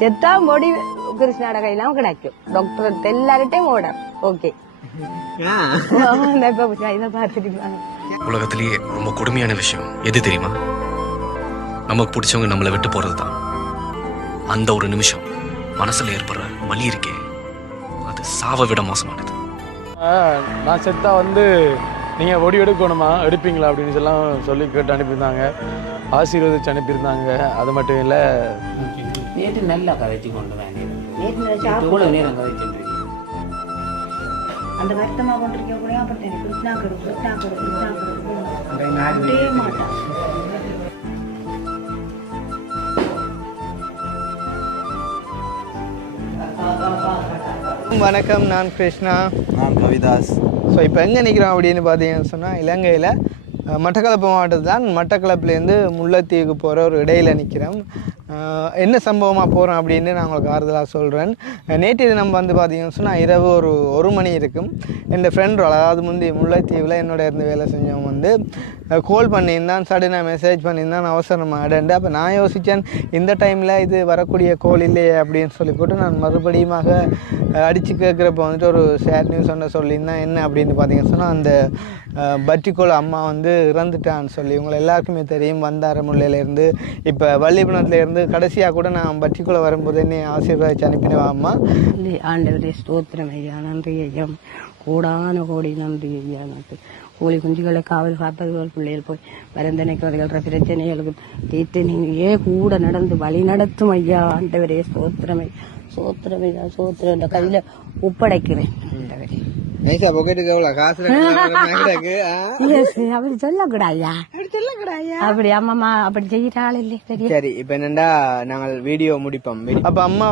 செத்தா பொடி கிருஷ்ணாட கையெல்லாம் கிடைக்கும். டாக்டர் எல்லார்ட்டையும் ஓடர். ஓகே இதை பார்த்துட்டு உலகத்திலேயே ரொம்ப கொடுமையான விஷயம் எது தெரியுமா? நமக்கு பிடிச்சவங்க நம்மளை விட்டு போறதுதான். அந்த ஒரு நிமிஷம் மனசுல ஏற்படுற வலி இருக்கே, அது சாவை விட மோசமானது. நான் செத்தா நீங்க ஒடி எடுக்கணுமா, எடுப்பீங்களா அப்படின்னு சொல்லி கேட்டு அனுப்பியிருந்தாங்க. ஆசீர்வதிச்சு அனுப்பியிருந்தாங்க. அது மட்டும் இல்லை, நேற்று நல்லா கதைச்சு கொண்டு இவ்வளவு நேரம் கதைச்சுட்டு அந்த வருத்தமா கொண்டிருக்க கூட அப்படி கிருஷ்ணா கரு கிருஷ்ணா கரு கிருஷ்ணா கரு மாட்டான். வணக்கம், நான் கிருஷ்ணா. நான் கவிதாஸ். ஸோ இப்போ எங்கே நிற்கிறோம் அப்படின்னு பார்த்தீங்கன்னு சொன்னால், இலங்கையில் மட்டக்களப்பு மாவட்டத்தில் தான். மட்டக்களப்புலேருந்து முல்லைத்தீவுக்கு போகிற ஒரு இடையில் நிற்கிறோம். என்ன சம்பவமாக போகிறோம் அப்படின்னு நான் உங்களுக்கு ஆறுதலாக சொல்கிறேன். நேற்று தினம் பார்த்தீங்கன்னு சொன்னால் இரவு ஒரு மணி இருக்கும். என் ஃப்ரெண்ட் அதாவது முந்தி முல்லைத்தீவில் என்னோட இருந்து வேலை செஞ்சவங்க கால் பண்ணியிருந்தான். சடனாக மெசேஜ் பண்ணியிருந்தான் அவசரமாக அடண்டு. அப்போ நான் யோசித்தேன், இந்த டைமில் இது வரக்கூடிய கால் இல்லையே அப்படின்னு சொல்லி போட்டு நான் மறுபடியும் அடித்து கேட்குறப்ப ஒரு சேட் நியூஸ் ஒன்று சொல்லியிருந்தேன். என்ன அப்படின்னு பார்த்தீங்கன்னு சொன்னால், அந்த பட்டிக்கோள் அம்மா இறந்துட்டான்னு சொல்லி உங்களை எல்லாருக்குமே தெரியும். வந்தாரமுல்லையிலேருந்து இப்போ வள்ளிபுணத்துலேருந்து கடைசியாக கூட நான் பட்டிக்குள்ளே வரும்போது என்னை ஆசீர்வாதிச்சு அனுப்பினவா அம்மா. ஆண்டவரே ஸ்தோத்திரம் ஐயா, நன்றி ஐயா, கோடான கோடி நன்றி ஐயா. கோழி குஞ்சுகளை காவல் காப்பதுகள் பிள்ளைகள் போய் மருந்தனைக்கு வருகிற பிரச்சனைகளுக்கு தீர்த்து நீங்கள் கூட நடந்து வழி நடத்தும் ஐயா. ஆண்டவரே ஸ்தோத்திரம் ஐயா, சோத்திரம் ஐயா, சோத்திரம். இந்த கையில் ஒப்படைக்கிறேன் ஆண்டவரே. அப்படி சொல்லக்கூடாயா, அப்படி அம்மா அப்படி செய்யறாள் இல்லை. சரி, இப்போ என்னண்டா நாங்கள் வீடியோ முடிப்போம். அப்போ அம்மா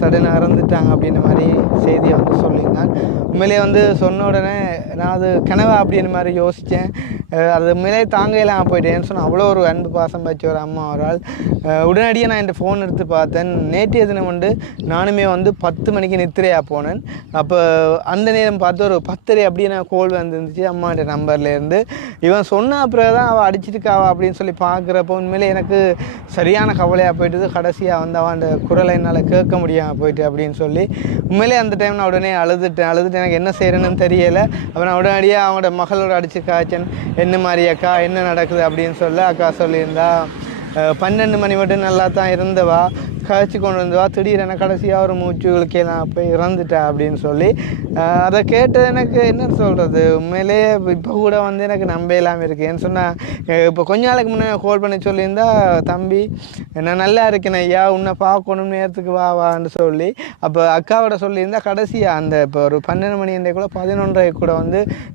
சடனாக இறந்துட்டாங்க அப்படின்ற மாதிரி செய்தியை சொல்லியிருந்தாங்க. உண்மையிலே சொன்ன உடனே நான் அது கனவா அப்படின்னு மாதிரி யோசித்தேன். அது உண்மையிலே தாங்கையெல்லாம் போயிட்டேன்னு சொன்னால் அவ்வளோ ஒரு அன்பு பாசம் வச்சு ஒரு அம்மா ஒரு ஆள். உடனடியாக நான் என் ஃபோன் எடுத்து பார்த்தேன். நேற்றைய தினம் நானுமே 10 மணிக்கு நித்திரையாக போனேன். அப்போ அந்த நேரம் பார்த்து ஒரு 10:30 அப்படின்னு கோல் வந்துருந்துச்சு அம்மாட்ட நம்பர்லேருந்து. இவன் சொன்ன அப்புறம் தான் அவள் அடிச்சிருக்காவா அப்படின்னு சொல்லி பார்க்குறப்போ உண்மையிலே எனக்கு சரியான கவலையாக போயிட்டுது. கடைசியாக அவன் குரலை என்னால் கேட்க முடியாமல் போயிட்டு அப்படின்னு சொல்லி உண்மையிலே அந்த டைம் நான் உடனே அழுதுட்டேன். எனக்கு என்ன செய்கிறேன்னு தெரியலை. அப்போ நான் உடனடியாக அவங்களோட மகளோட அடித்து காய்ச்சன். என்ன மாதிரி அக்கா என்ன நடக்குது அப்படின்னு சொல்ல அக்கா சொல்லியிருந்தா 12 மணி மட்டும் நல்லா தான் இருந்தவா, கழிச்சு கொண்டு வந்தவா, திடீரென கடைசியாக ஒரு மூச்சுகளுக்கெல்லாம் போய் இறந்துட்டா அப்படின்னு சொல்லி அதை கேட்டு எனக்கு என்ன சொல்கிறது, உண்மையிலே இப்போ கூட எனக்கு நம்ப இல்லாமல் இருக்குது. ஏன்னு சொன்னால் இப்போ கொஞ்ச நாளைக்கு முன்னே கால் பண்ணி சொல்லியிருந்தா, தம்பி நான் நல்லா இருக்கேன் ஐயா, உன்னை பார்க்கணும் நேரத்துக்கு வான்னு சொல்லி. அப்போ அக்காவோட சொல்லியிருந்தா கடைசியாக அந்த இப்போ ஒரு 12 மணி கூட 11:30 கூட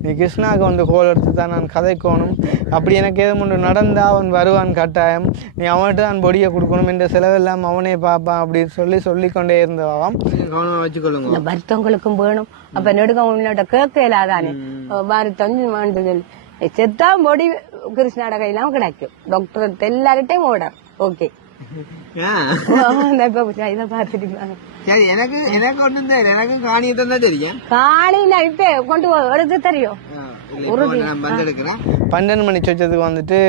நீ கிருஷ்ணாவுக்கு கால் எடுத்து தான் நான் கதைக்கணும், அப்படி எனக்கு எதுவும் ஒன்று நடந்தால் அவன் வருவான் கட்டாயம், நீ அவன்கிட்ட நான் பொடியை கொடுக்கணும், இந்த செலவெல்லாம் அவனே பார்ப்பான் அப்படின்னு சொல்லிக்கொண்டே இருந்தவாம். கவனமாக வச்சுக்கொள்ளுங்க. இந்த வருத்தவங்களுக்கும் வேணும். அப்ப நெடுக்க உன்னோட கேட்க இல்லாதானே வருத்தம் சொல்லி செத்தா பொடி கிருஷ்ணாட கையெல்லாம் கிடைக்கும். டாக்டர் எல்லார்ட்டையும் ஓடர். ஓகே இதை பார்த்துட்டு சரி, எனக்கு ஒன்றும் தெரியல, எனக்கும் காணியத்தை தான் தெரியும். காணியில இப்ப கொண்டு எடுத்து தெரியும். 12 மணி சொச்சதுக்கு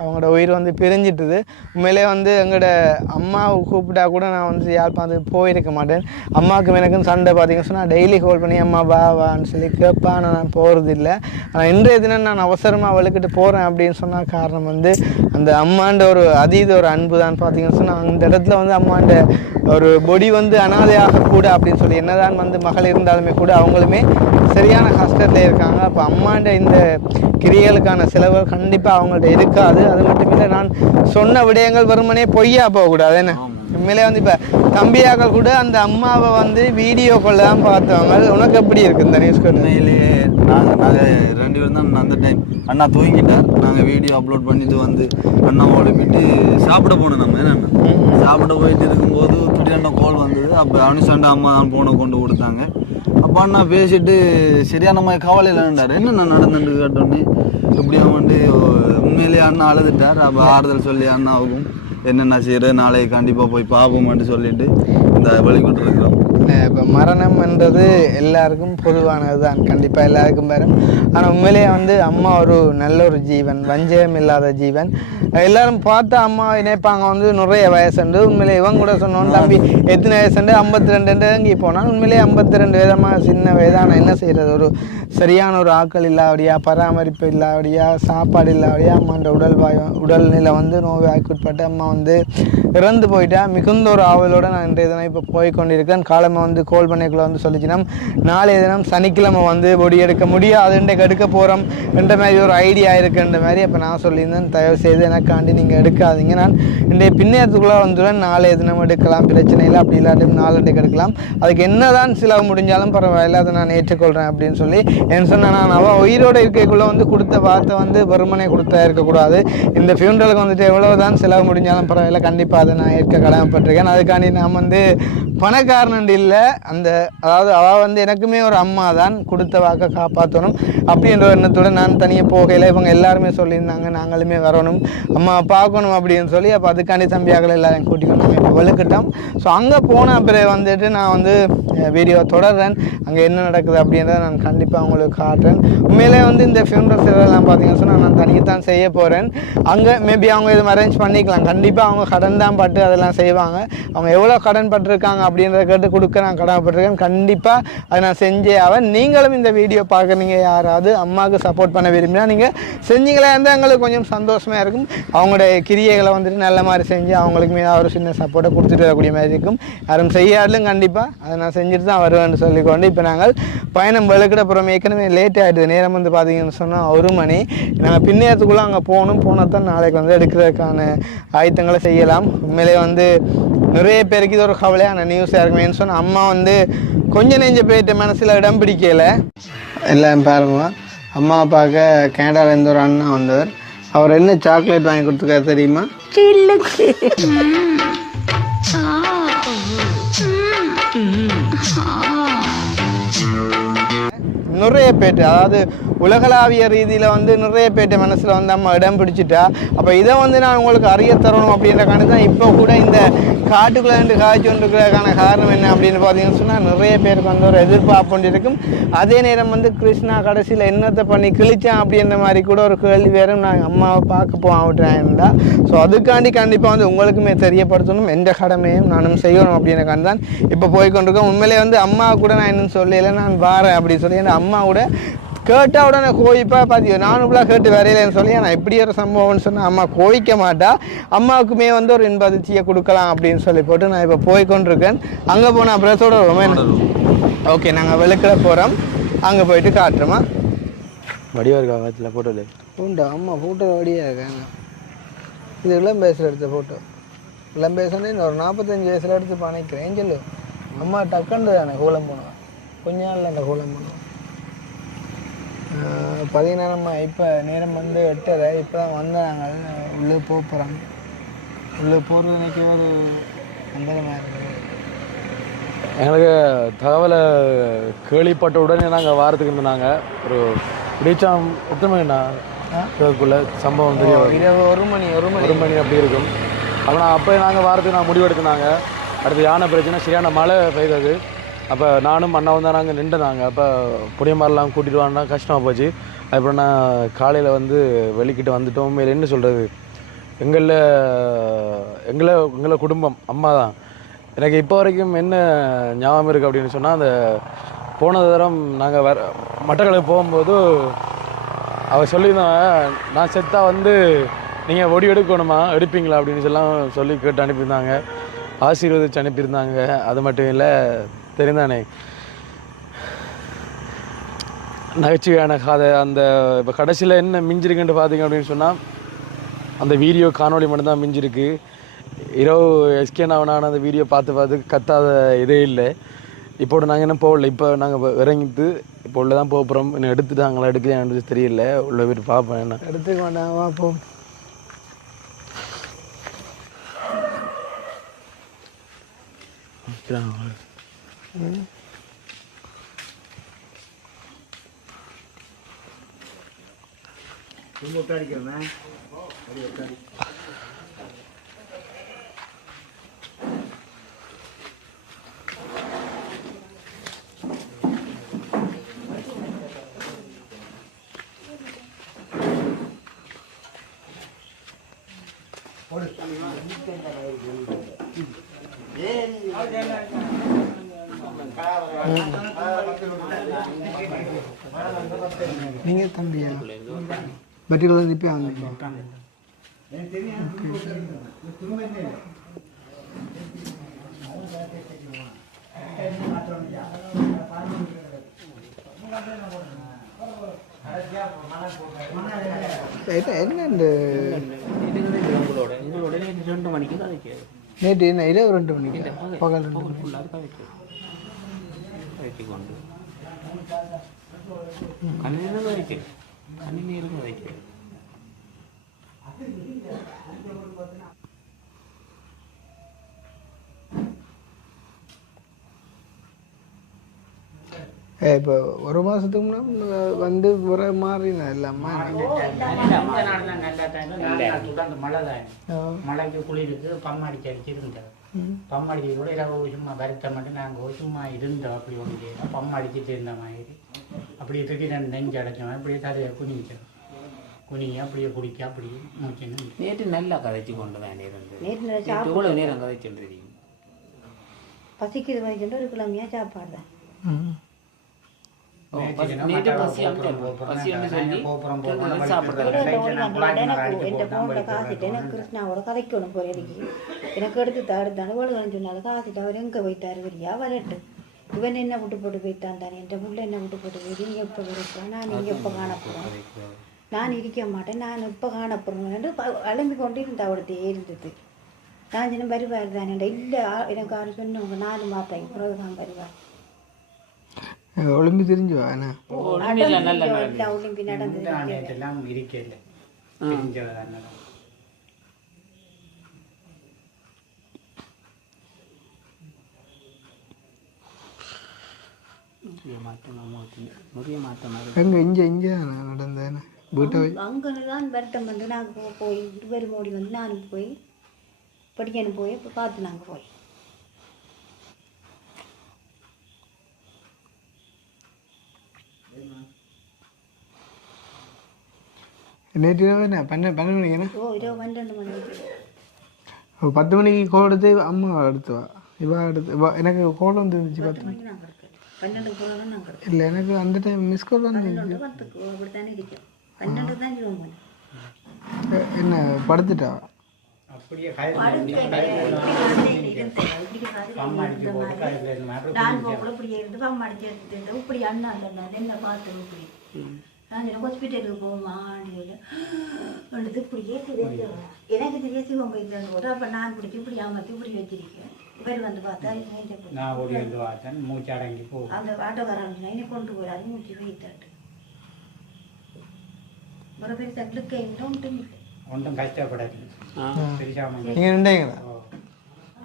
அவங்களோட உயிர் பிரிஞ்சிட்டுது. உண்மையிலே எங்களோட அம்மாவை கூப்பிட்டா கூட நான் யாழ்ப்பாணத்துக்கு போயிருக்க மாட்டேன். அம்மாவுக்கும் எனக்கும் சண்டை பார்த்தீங்கன்னு சொன்னால் டெய்லி கால் பண்ணி அம்மா வான்னு சொல்லி கேட்பேன். ஆனால் நான் போகிறது இல்லை. ஆனால் இன்றைய தினம் நான் அவசரமாக அவளுக்கிட்டு போகிறேன் அப்படின்னு சொன்னால் காரணம் அந்த அம்மாண்ட ஒரு அதீத ஒரு அன்பு தான். பார்த்தீங்கன்னு சொன்னால் அந்த இடத்துல அம்மாண்ட ஒரு பொடி அனாதையாக கூட அப்படின்னு சொல்லி என்னதான் மகள் இருந்தாலுமே கூட அவங்களுமே சரியான கஷ்டத்தில் இருக்காங்க. அப்போ அம்மாண்ட இந்த கிரியலுக்கான செலவுகள் கண்டிப்பாக அவங்கள்ட்ட இருக்காது. அது மட்டும் இல்லை, நான் சொன்ன விடயங்கள் வெறுமனே பொய்யா போகக்கூடாது. என்ன உண்மையிலே இப்போ தம்பியாக்கள் கூட அந்த அம்மாவை வீடியோ கால் தான் பார்த்தவங்க. உனக்கு எப்படி இருக்குது இந்த நியூஸ்? உண்மையிலேயே நாங்கள் 2 பேரும் தான் அந்த டைம் அண்ணா தூங்கிட்டார். நாங்கள் வீடியோ அப்லோட் பண்ணிட்டு அண்ணாவோட போயிட்டு சாப்பிட போனோம். நம்ம என்னென்ன சாப்பிட போயிட்டு இருக்கும்போது திடீர்னு கால் வந்தது. அப்போ அனுஷாண்டா அம்மா தான் போனை கொண்டு கொடுத்தாங்க. அப்போ அண்ணா பேசிட்டு சரியான மாதிரி கவலையில் இருந்தார். என்னென்ன நடந்துட்டு கேட்டோன்னே இப்படியா உண்மையிலேயே அண்ணா அழுதுட்டார். அப்போ ஆறுதல் சொல்லி அண்ணாவுக்கும் என்னென்ன செய்யறது நாளைக்கு கண்டிப்பாக போய் பார்ப்போம்னு சொல்லிட்டு இந்த வழிகொண்டு இருக்கிறோம். இப்போ மரணம்ன்றது எல்லாருக்கும் பொதுவானது தான், கண்டிப்பாக எல்லாருக்கும் வரும். ஆனால் உண்மையிலேயே வந்து அம்மா ஒரு நல்ல ஒரு ஜீவன், வஞ்சகம் இல்லாத ஜீவன். எல்லாரும் பார்த்தா அம்மா நினைப்பாங்க வந்து நிறைய வயசுண்டு. உண்மையிலே இவங்க கூட சொன்னோன்னு தம்பி எத்தனை வயசுண்டு 52 இங்கே போனால் உண்மையிலேயே 52 வயதமாக சின்ன வயதான என்ன செய்கிறது, ஒரு சரியான ஒரு ஆக்கள் இல்லாவடியா, பராமரிப்பு இல்லாவடியா, சாப்பாடு இல்லாவடியா, அம்மான்ற உடல்நிலை வந்து நோய்வாய்க்குட்பட்டு அம்மா வந்து இறந்து போயிட்டா. மிகுந்த ஒரு ஆவலோடு நான் இன்றைய தினம் இப்போ போய்கொண்டிருக்கேன். காலமாக வந்து கோல் பண்ணைக்குள்ளே வந்து சொல்லிச்சுனா நாளைய தினம் சனிக்கிழமை வந்து பொடி எடுக்க முடியாது, இன்றைக்கு எடுக்க போகிறோம் என்ற மாதிரி ஒரு ஐடியா இருக்குன்ற மாதிரி அப்போ நான் சொல்லியிருந்தேன். தயவு செய்து எனக்காண்டி நீங்கள் எடுக்காதீங்க, நான் இன்றைய பின்னேறத்துக்குள்ளே வந்துடுவேன், நாளைய தினம் எடுக்கலாம், பிரச்சனை இல்லை, அப்படி இல்லாட்டும் நாளன்றைக்கு எடுக்கலாம், அதுக்கு என்னதான் செலவு முடிஞ்சாலும் பரவாயில்ல, அதை நான் ஏற்றுக்கொள்கிறேன் அப்படின்னு சொல்லி என்ன சொன்னேன். நான் அவள் உயிரோடு இருக்கைக்குள்ளே வந்து கொடுத்த வார்த்தை வந்து வெறுமனை கொடுத்தா இருக்கக்கூடாது. இந்த ஃபியூனரலுக்கு வந்துட்டு எவ்வளவுதான் செலவு முடிஞ்சாலும் பரவாயில்ல, கண்டிப்பாக அதை நான் ஏற்க கடமைப்பட்டிருக்கேன். அதுக்காண்டி நான் வந்து பணக்காரன் இல்லை, அந்த அதாவது அவள் வந்து எனக்குமே ஒரு அம்மா தான், கொடுத்த வாக்கை காப்பாற்றணும் அப்படின்ற எண்ணத்தோடு நான் தனியாக போகையில் இவங்க எல்லாருமே சொல்லியிருந்தாங்க நாங்களுமே வரணும், அம்மாவை பார்க்கணும் அப்படின்னு சொல்லி. அப்போ அதுக்காண்டி தம்பியாக்கள் எல்லாரையும் கூட்டிக்கணும் நாங்கள் இப்போ வெளுக்கிட்டோம். ஸோ அங்கே போன பிறகு வந்துட்டு நான் வந்து வீடியோ தொடர்றேன், அங்கே என்ன நடக்குது அப்படின்றத நான் கண்டிப்பாக உங்களுக்கு காட்டுறேன். உண்மையிலே வந்து இந்த ஃபியூனரல் சேவைலாம் பார்த்தீங்கன்னு சொன்னால் நான் தனியாக செய்ய போகிறேன். அங்கே மேபி அவங்க எதுவும் அரேஞ்ச் பண்ணிக்கலாம், கண்டிப்பாக அவங்க கடன் தான் பட்டு அதெல்லாம் செய்வாங்க. அவங்க எவ்வளோ கடன் பட்டிருக்காங்க அப்படின்றத கேட்டு கொடுக்க நான் கடமைப்பட்டிருக்கேன். கண்டிப்பாக அதை நான் செஞ்சே ஆவேன். நீங்களும் இந்த வீடியோ பார்க்குறீங்க, யாராவது அம்மாவுக்கு சப்போர்ட் பண்ண விரும்பினா நீங்கள் செஞ்சீங்களா இருந்தால் எங்களுக்கு கொஞ்சம் சந்தோஷமாக இருக்கும். அவங்களுடைய கிரியைகளை வந்துட்டு நல்ல மாதிரி செஞ்சு அவங்களுக்கு மீது ஒரு சின்ன சப்போர்ட்டை கொடுத்துட்டு வரக்கூடிய மாதிரி இருக்கும். யாரும் செய்யாடலும் கண்டிப்பாக அதை நான் செஞ்சுட்டு தான் வருவேன்னு சொல்லிக்கொண்டு இப்போ நாங்கள் பயணம் வெளுக்கிட போகிறோம். ஏற்கனவே லேட் ஆகிடுது, நேரம் வந்து பார்த்தீங்கன்னு சொன்னால் 1 மணி. நாங்கள் பின்னேறத்துக்குள்ளே அங்கே போனால் தான் நாளைக்கு வந்து எடுக்கிறதுக்கான ஆயத்தங்களை செய்யலாம். உண்மையிலே வந்து நிறைய பேருக்கு இது ஒரு கவலையான நியூஸாக இருக்குமேன்னு சொன்னால் அம்மா வந்து கொஞ்சம் நெஞ்ச போயிட்டு மனசில் இடம் பிடிக்கல. எல்லாம் பாருங்க, அம்மா பார்க்க கனடாவிலேருந்து ஒரு அண்ணா வந்தவர். அவர் என்ன சாக்லேட் வாங்கி கொடுத்துருக்காரு தெரியுமா? நிறைய பேட்டு, அதாவது உலகளாவிய ரீதியில் வந்து நிறைய பேட்டு மனசில் வந்து அம்மா இடம் பிடிச்சிட்டா. அப்போ இதை வந்து நான் உங்களுக்கு அறிய தரணும் அப்படின்ற காரணம் தான் இப்போ கூட இந்த காட்டுக்குள்ளே ரெண்டு காய்ச்சி கொண்டிருக்கிறதுக்கான காரணம் என்ன அப்படின்னு பார்த்தீங்கன்னு சொன்னால் நிறைய பேருக்கு வந்து ஒரு எதிர்பார்ப்பு இருக்கும். அதே நேரம் வந்து கிருஷ்ணா கடைசியில் என்னத்தை பண்ணி கிழிச்சான் அப்படின்ற மாதிரி கூட ஒரு கேள்வி வேறும் நான் அம்மாவை பார்க்க போவிட்டேன்டா. ஸோ அதுக்காண்டி கண்டிப்பாக வந்து உங்களுக்குமே தெரியப்படுத்தணும், எந்த கடமையும் நானும் செய்யணும் அப்படின்ற காரணம் தான் இப்போ போய்கொண்டிருக்கேன். உண்மையிலே வந்து அம்மா கூட நான் இன்னும் சொல்லலை, நான் வாரேன் அப்படின்னு சொல்லி என் அம்மா கூட கேட்டால் உடனே கோவிப்பாக பார்த்தியோ நானும் இப்படிலாம் கேட்டு வரையிலேன்னு சொல்லி நான் இப்படி ஒரு சம்பவம்னு சொன்னால் அம்மா கோவிக்க மாட்டா. அம்மாவுக்குமே வந்து ஒரு இன்பதிர்ச்சியை கொடுக்கலாம் அப்படின்னு சொல்லி போட்டு நான் இப்போ போய்கொண்டிருக்கேன். அங்கே போனால் பிரஸோட ஓகே, நாங்கள் வெளுக்கிட போகிறோம், அங்கே போயிட்டு காட்டுறோமா. வடிவாக இருக்கா காலத்தில் ஃபோட்டோவில் உண்டா? அம்மா ஃபோட்டோ வடியாக இருக்காங்க. இது இளம் வயசில் எடுத்த ஃபோட்டோ. இளம் வயசுன்னு ஒரு 45 வயசில் எடுத்து பணிக்கிறேன் சொல்லு. அம்மா டக்குன்னு தானே கோலம் போனோம், கொஞ்ச நாளில் அந்த கோலம் போனோம். 16 இப்போ நேரம் வந்து 8:30. இப்போ தான் வந்து நாங்கள் உள்ளே போகிறோம். உள்ளே போகிறது இன்றைக்கி ஒரு 50 இருக்குது. எங்களுக்கு தகவலை கேள்விப்பட்ட உடனே நாங்கள் வாரத்துக்கு இருந்தாங்க. ஒரு பிடிச்சாம் எத்தனை மணிண்ணா இதுக்குள்ளே சம்பவம் தெரியும், இரவு 1 மணி அப்படி இருக்கும். ஆனால் அப்போ நாங்கள் வாரத்துக்கு முடிவெடுத்துனாங்க. அடுத்து யானை பிரச்சனை, சரியான மழை பெய்தது. அப்போ நானும் அண்ணாவும் தான் நாங்கள் நின்றுனாங்க. அப்போ புளியமரெலாம் கூட்டிகிட்டு வாங்கினா கஷ்டமாக போச்சு. அப்புறம் நான் காலையில் வந்து வெளிக்கிட்டு வந்துட்டோம். மேலே என்ன சொல்கிறது, எங்களை குடும்பம் அம்மா தான். எனக்கு இப்போ வரைக்கும் என்ன ஞாபகம் இருக்குது அப்படின்னு சொன்னால், அந்த போன தரம் நாங்கள் மட்டக்களப்பு போகும்போது அவள் சொல்லியிருந்தாங்க, நான் செத்தா வந்து நீங்கள் ஒடி எடுக்கணுமா, எடுப்பீங்களா அப்படின்னு சொல்லி கேட்டு அனுப்பியிருந்தாங்க, ஆசீர்வதிச்சு அனுப்பியிருந்தாங்க. அது மட்டும் இல்லை, தெரிந்தானே நகைச்சுவையான கதை. அந்த இப்போ கடைசியில் என்ன மிஞ்சிருக்குன்ட்டு பார்த்தீங்க அப்படின்னு சொன்னால், அந்த வீடியோ காணொலி மட்டும்தான் மிஞ்சிருக்கு. இரவு எஸ்கேனாவனான அந்த வீடியோ பார்த்து கத்தாத இதே இல்லை. இப்போ நாங்கள் என்ன போகல, இப்போ நாங்கள் இறங்கிட்டு இப்போ உள்ள தான் போகிறோம். இன்னும் எடுத்துட்டாங்களா எடுக்கலையான்னு தெரியல. உள்ள போய்ட்டு பார்ப்பேன். என்ன எடுத்துக்க வேண்டாம், பார்ப்போம். நீங்கள் தம்பியா பட்டியில் வந்து இப்போ வாங்க என்ன இந்த உங்களோட நேற்று 2 மணிக்கு கதைக்கு நேற்று என்ன இரவு 2 மணிக்கு பகல் 2 மணிக்கு ஃபுல்லாக கதைக்கு கொண்டு கண்ணிலும் கதைக்கு கண்ணிலும் கதைக்கு இப்போ ஒரு மாதத்துக்கு முன்னாடி வந்து ஒரு மாறினா இல்லாமா மழை தான் மழைக்கு குளிருக்கு பம்மாடிச்சு அடிச்சிருந்தேன் பம்மாடிச்சு கூட இரவு சும்மா வருத்த மட்டும் நாங்கள் சும்மா இருந்தோம் அப்படி ஒன்று பம்மாடிச்சுட்டு இருந்த மாதிரி அப்படியே திடீர்னு நெஞ்சு அடைச்சோம் அப்படியே தலையை குனிச்சோம் குனிங்க அப்படியே குடிக்க அப்படியே மூச்சுன்னு நேற்று நல்லா கதைச்சு கொண்டு தான் இருந்தது நேற்று எவ்வளோ நேரம் கதைச்சுட்டு பசிக்குது வரைக்கும் ஒரு கிழமையா சாப்பாடு தான் நேற்று பசி எனக்கு கிருஷ்ணாவோட கதைக்கணும் போறதுக்கு எனக்கு எடுத்து தடுத்தானு வேலை சொன்னாலும் காசிட்டு அவர் எங்கே போய்த்தாரு வரியா வரட்டு இவன் என்ன விட்டு போட்டு போய்த்தான் தானே என் புள்ள என்ன விட்டு போட்டு போயிட்டு நீ எப்போ இருப்பேன் நான் நீங்கள் எப்போ காணப்போகிறேன் நான் இருக்க மாட்டேன் நான் எப்போ காணப்போகிறேன் என்று அலம்பி கொண்டு இருந்த அவடத்தே இருந்தது நான் சின்ன வருவார் தானே இல்லை எனக்கு அவர் சொன்னவங்க 4 மாதம் பிறகு தான் வருவார் ஒலிம்பி தெரிஞ்சுவா என்ன ஒலிம்பி நடந்தது எல்லாம் இருக்கல எங்க இங்க நடந்தேன் அங்கதான் வருத்தம் வந்து நாங்கள் போய் 2 ஓடி வந்து நானும் போய் படிக்கணும் போய் இப்போ பார்த்து நாங்கள் போய் நேற்று இரவு என்ன 12 மணிக்கு என்ன இரவு 12 மணிக்கு 10 மணிக்கு கோல் எடுத்து அம்மா எடுத்துவா இவா எடுத்து எனக்கு கோல் வந்துருந்துச்சு 10 மணிக்கு 12 போகலாம் நாங்கள் இல்லை எனக்கு அந்த டைம் மிஸ் கால் வந்து அப்படித்தானே இருக்கும் 12 தான் சொல்லுவோம் என்ன படுத்துட்டா அப்படியே நான் போகல இப்படி இருந்து பம்மா அடிச்சு எடுத்துட்டு இப்படி அண்ணா என்ன பார்த்து இப்படி நான் ஹாஸ்பிட்டலுக்கு போமான்னு எடுத்து இப்படியே எனக்கு தெரிய சிவங்க இல்லைன்னு கூட அப்போ நான் பிடிச்சி இப்படி அமர்த்தி இப்படி வச்சிருக்கேன் இவர் வந்து பார்த்தா நான் ஓடி வந்து பார்த்தேன் மூச்சு அடங்கி போகும் அந்த ஆட்டோக்காரன் என்னை கொண்டு போகிறாரு மூச்சு வைத்தாட்டு ஒரு பேர் தங்களுக்கு இன்னும் ஒன்றும் கஷ்டப்படாது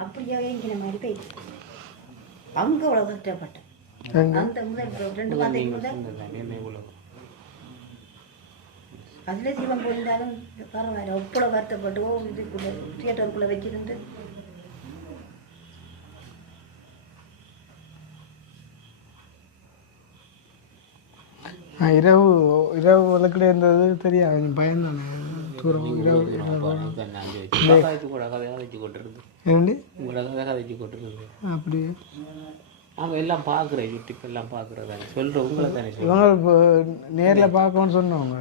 அப்படியே இங்கிற மாதிரி போயிட்டு அங்க அவ்வளவு கஷ்டப்பட்டேன் அந்த முதல் 2 மாதம் முதல் அதுல சிவம் போயிருந்தாலும் பரவாயில்ல அவ்வளோ வருத்தப்பட்டு இதுக்குள்ள தியேட்டருக்குள்ள வச்சிருந்து இரவு விளக்கிட இருந்தது தெரியாது பயந்தானே தூரம் அப்படியே அவங்க எல்லாம் பார்க்குறேன் யூடியூப் எல்லாம் பார்க்குறதானே சொல்கிறேன் உங்களை தானே இவங்க நேரில் பார்க்கணும்னு சொன்னவங்க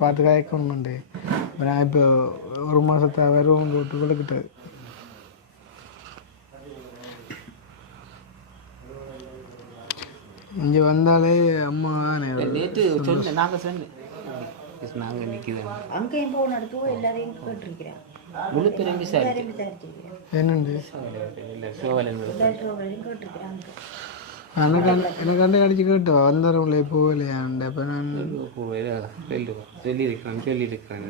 பார்த்து காய்க்கணுண்டு நான் இப்போ 1 மாதத்தை வருவோம் விட்டு விளக்கிட்டது இங்கே வந்தாலே அம்மா நேற்று சொன்னேன் நாங்கள் சொன்னேன் நாங்கள் நிற்கிறேன் அங்கேயும் போன இடத்துவோ எல்லாரையும் கேட்டிருக்கிறேன் முழு பெரும் விசாரிச்சிருக்கிறேன் என்னண்டு கேட்டிருக்கிறேன் எனக்கு அடிச்சு கேட்டோ வந்தவங்களே போகலையாண்ட இப்போ நான் சொல்லியிருக்கிறேன்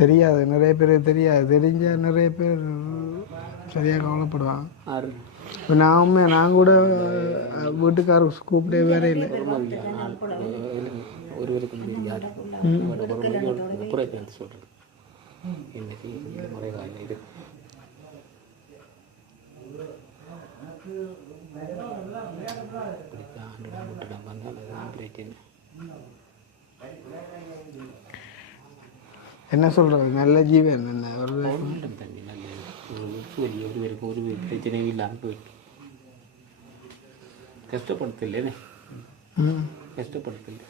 தெரியாது நிறைய பேர் தெரியாது தெரிஞ்சால் நிறைய பேர் சரியாக கவலைப்படுவாங்க இப்போ நான் கூட வீட்டுக்காரர் கூப்பிட்டே வேற இல்லை ஒருவருக்கும் புறப்பேருந்து சொல்கிறேன் இன்னைக்கு முறைகால இது என்ன சொல்கிறது, நல்ல ஜீவன் என்ன ஒரு தம்பி நல்ல ஒரு பேருக்கு ஒரு பிரச்சனையும் இல்லாமல் போயிட்டு கஷ்டப்படுத்தல கஷ்டப்படுத்தல.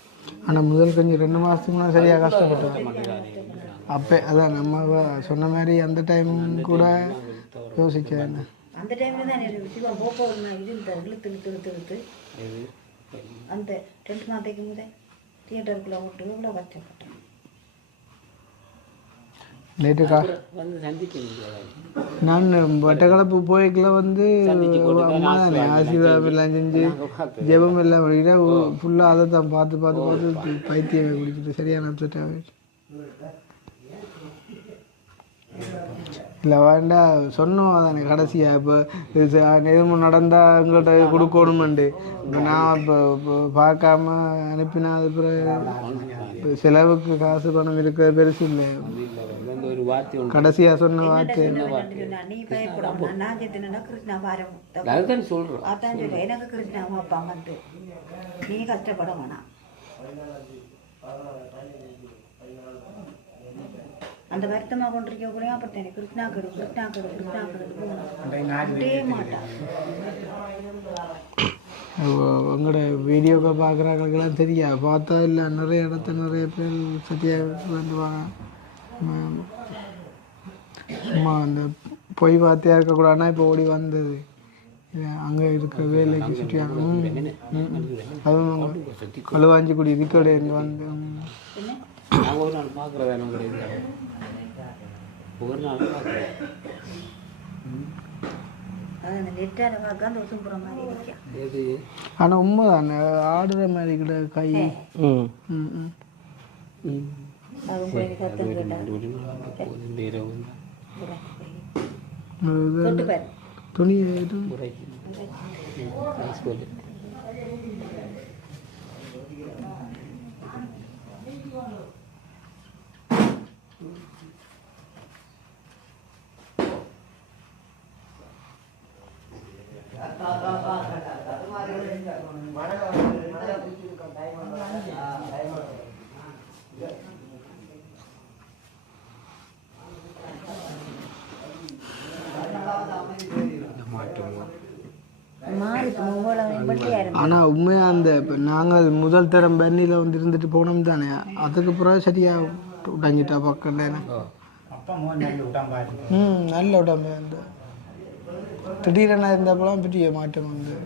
ஆனால் முதல் கொஞ்சம் 2 மாதத்துக்கு முன்னாடி சரியாக கஷ்டப்பட்டோம். அப்போ அதான் நம்ம சொன்ன மாதிரி அந்த டைம் கூட யோசிக்க அந்த டைமில் தான் சிவா போப்போர் நான் இருந்தேன் இழுத்து அந்த 2 மாதத்துக்கு முதல் தியேட்டருக்குள்ளே விட்டு இவ்வளோ கஷ்டப்பட்டேன். நேற்று வந்து சந்திக்க முடியாது. நான் வட்டக்கலப்பு போய்க்குள்ள வந்து அம்மா தானே ஆசீர்வாதம் எல்லாம் செஞ்சு ஜெபம் எல்லாம் பண்ணிக்கிட்டா ஃபுல்லாக அதை தான் பார்த்து பார்த்து பார்த்து பைத்தியமே குடிச்சிட்டு சரியான அப்செட்டாக இல்லை வேண்டா சொன்னோம் தானே கடைசியாக இப்போ எதுவும் நடந்தால் எங்கள்கிட்ட கொடுக்கணுமெண்டு. இப்போ நான் இப்போ பார்க்காம அனுப்பினா அது பிறகு செலவுக்கு காசு பணம் இருக்கிற பெருசு இல்லை. ஒரு வார்த்தை கடைசியாக சொன்ன வார்த்தை நீ பயப்படாம நான் சேர்த்துனா கிருஷ்ணா பாரம் அதுதான் சொல்கிறோம். அதான் சொல்ல எனக்கு கிருஷ்ணா அப்பா வந்து நீ கஷ்டப்பட வேணாம். அந்த வருத்தமாக கொண்டிருக்க கூட அப்படி கிருஷ்ணா கெடு கிருஷ்ணா கெடு கிருஷ்ணா கெடு மாட்டான். உங்களோட வீடியோவை பார்க்குறாங்களுக்கெல்லாம் தெரியா பார்த்தா இல்லை நிறைய இடத்த நிறைய பேர் சத்தியாக வந்துவாங்க. சும்மா அந்த பொய் வார்த்தையாக இருக்கக்கூடாதுன்னா இப்போ ஓடி வந்தது அங்கே இருக்கிற வேலைக்கு சுற்றியாங்க. அதுவும் களுவாஞ்சிக்குடி இதுக்கோட இங்கே வந்து ஒரு நாள் பார்க்குறதா கிடையாது, ஒரு நாள் பார்க்குறேன். ஆனால் உண்மை தானே ஆடுற மாதிரி கூட கை துணி ஆனால் உண்மையாக அந்த இப்போ நாங்கள் முதல் தரம் பெண்ணில் வந்து இருந்துட்டு போனோம் தானே, அதுக்கு பிறகு சரியாக உடஞ்சிட்டா பக்கம் தானே. நல்ல உடம்பு அந்த திடீரென இருந்தப்பெல்லாம் பெரிய மாற்றம் வந்து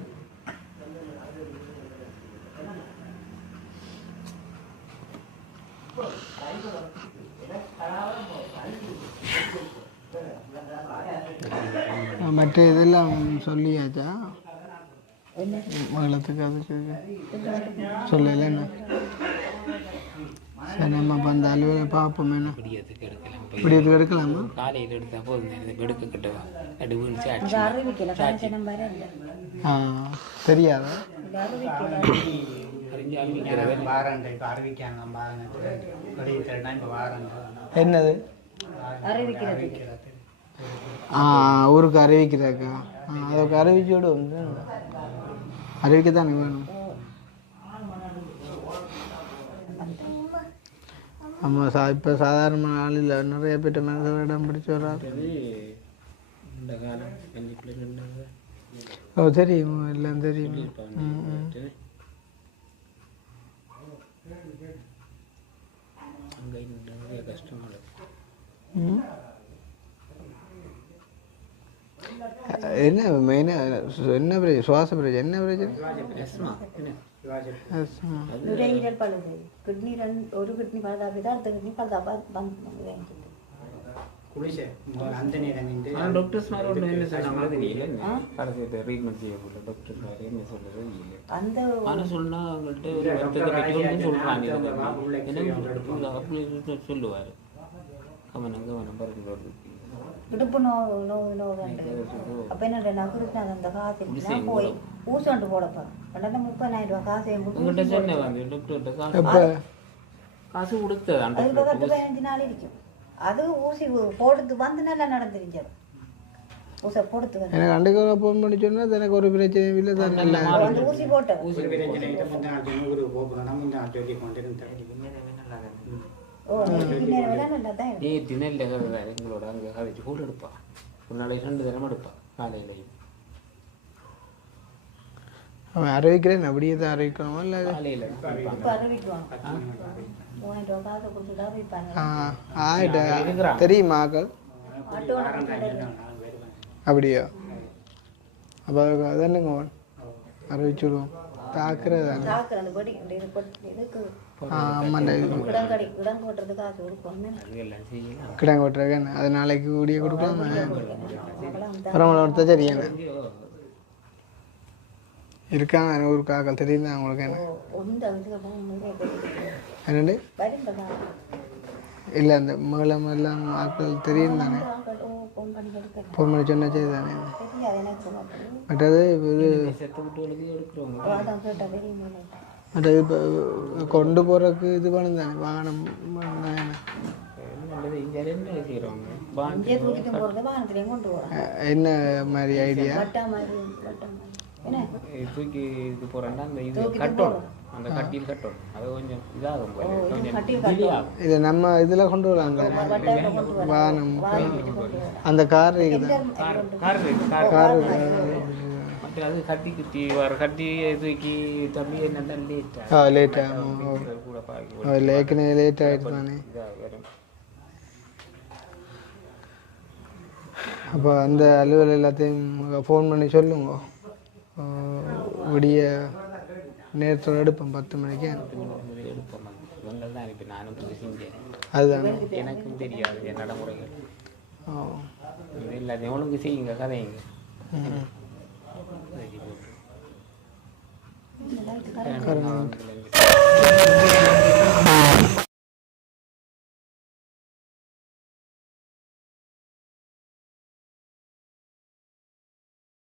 மற்ற இதெல்லாம் சொல்லியாச்சா மகளத்துக்கு அதுக்கு சொல்லலை என்ன? சரி நம்ம இப்போ அந்த அலுவலை பார்ப்போம். என்ன விடியத்துக்கு எடுக்கலாமா? காலையில் எடுத்தால் போதும், எடுக்க கட்டுவா தெரியாதா? என்னது ஊருக்கு அறிவிக்கிறாக்கா? அதுக்கு அறிவிச்சோடு வந்து அறிவிக்கத்தானே வேணும். ஆமாம் இப்போ சாதாரண ஆளில் நிறைய பேர்ட்ட மனசில் இடம் பிடிச்சி வர்றாரு. ஓ தெரியும், எல்லாம் தெரியும். என்ன மெயினாக என்ன பிரச்சனை? சுவாச பிரச்சனை. என்ன பிரச்சனை? நுரையீரல் பழுது, கிட்னி ஒரு கிட்னி பழுதாகுது, அடுத்த கிட்னி பழுதா சொல்லுவார். இடுப்பு நோவு அப்போ என்ன கிருஷ்ணா அந்த காசு போய் ஊசண்டு போடப்போம் 30,000 ரூபா காசு கொடுத்தது அதுக்கு 10-15 நாள் இருக்கும். அது ஊசி போடுத்து வந்து நல்லா நடந்துருச்சு. ஊசி போடுத்து வந்து எனக்கு அன்றைக்கு ஒரு ஃபோன் பண்ணி சொன்னால் எனக்கு ஒரு பிரச்சனையும் இல்லை தான். நல்லா ஊசி போட்டேன். ஓ நேரம் விளையாண்டா தான் தினல்ல எங்களோட அங்கே கதைச்சு கூட எடுப்பா ஒரு நாளைக்கு 2 தரம் எடுப்பா காலையிலையும் அவன் அறிவிக்கிறேன் அப்படியே தான் அறிவிக்கணுமா இல்லை காலையில் இப்போ அறிவிக்குவாங்க போன காசை கொடுத்துட்டா அறிவிப்பாங்க ஆயிட்டா தெரியுமா ஆக்கள் ஆட்டோ அப்படியா அப்போ அதன்னுங்க அறிவிச்சுடுவோம் தாக்குறது தானே தாக்குற அந்த படி இதுக்கு ஆமாண்டா இது இடம் போட்டுறதுக்கு காசு கொடுக்கணும் எல்லாம் செய்யலாம் கிடாங்க விட்டுருக்கேன் அது நாளைக்கு கூடிய கொடுக்கலாமா பரவாயில்ல ஒருத்தர் சரியாண்ணே இருக்காங்க ஒரு காக்கள் தெரியுது அவங்களுக்கு என்ன ஒன்று அதுக்கு என்னண்டு வருந்ததா இல்லை அந்த மேளம் எல்லாம் ஆட்கள் தெரியும் தானே ஃபோன் பண்ணி சொன்னா சரி தானே தெரியாது எனக்கு மட்டும் மற்றது இது செத்து விட்டுகளுக்கு எடுக்கிறோங்க அதான் கேட்டால் தெரியுமே மற்றது இப்போ கொண்டு போகிறதுக்கு இது பண்ணும் தானே வாகனம் நல்லது இங்கே என்ன செய்கிறோங்க இங்கே தூக்கிட்டு போகிறது வாகனத்துலேயும் கொண்டு போகிறாங்க என்ன மாதிரி ஐடியா வட்டா மாதிரி என்ன தூக்கி இது போகிறேன்னா அந்த இது கட்டணும் அந்த கட்டியில் கட்டணும் அது கொஞ்சம் இதாகும் கொஞ்சம் delay ஆகும் இதை நம்ம இதில் கொண்டு வரலாங்க வாகனம் அந்த கார் இருக்குது கார் மற்ற அது கட்டி குத்தி வர கட்டி தூக்கி தம்பி என்ன லேட்டாக லேட் ஆகும் கூட பார்க்க ஏற்கனவே லேட் ஆகிட்டு தானே இதாக வரும் அப்போ அந்த அலுவல் எல்லாத்தையும் ஃபோன் பண்ணி சொல்லுங்க விடிய நேரத்தோடு எடுப்பேன் 10 மணிக்கு எடுப்போம் இவங்க தான் இப்போ நானும் புது செஞ்சேன் அதுதான் எனக்கும் தெரியாது என் நடைமுறைகள் ஓ இது எல்லாத்தையும் ஒழுங்கு செய்யுங்க கதையுங்க கரெக்ட்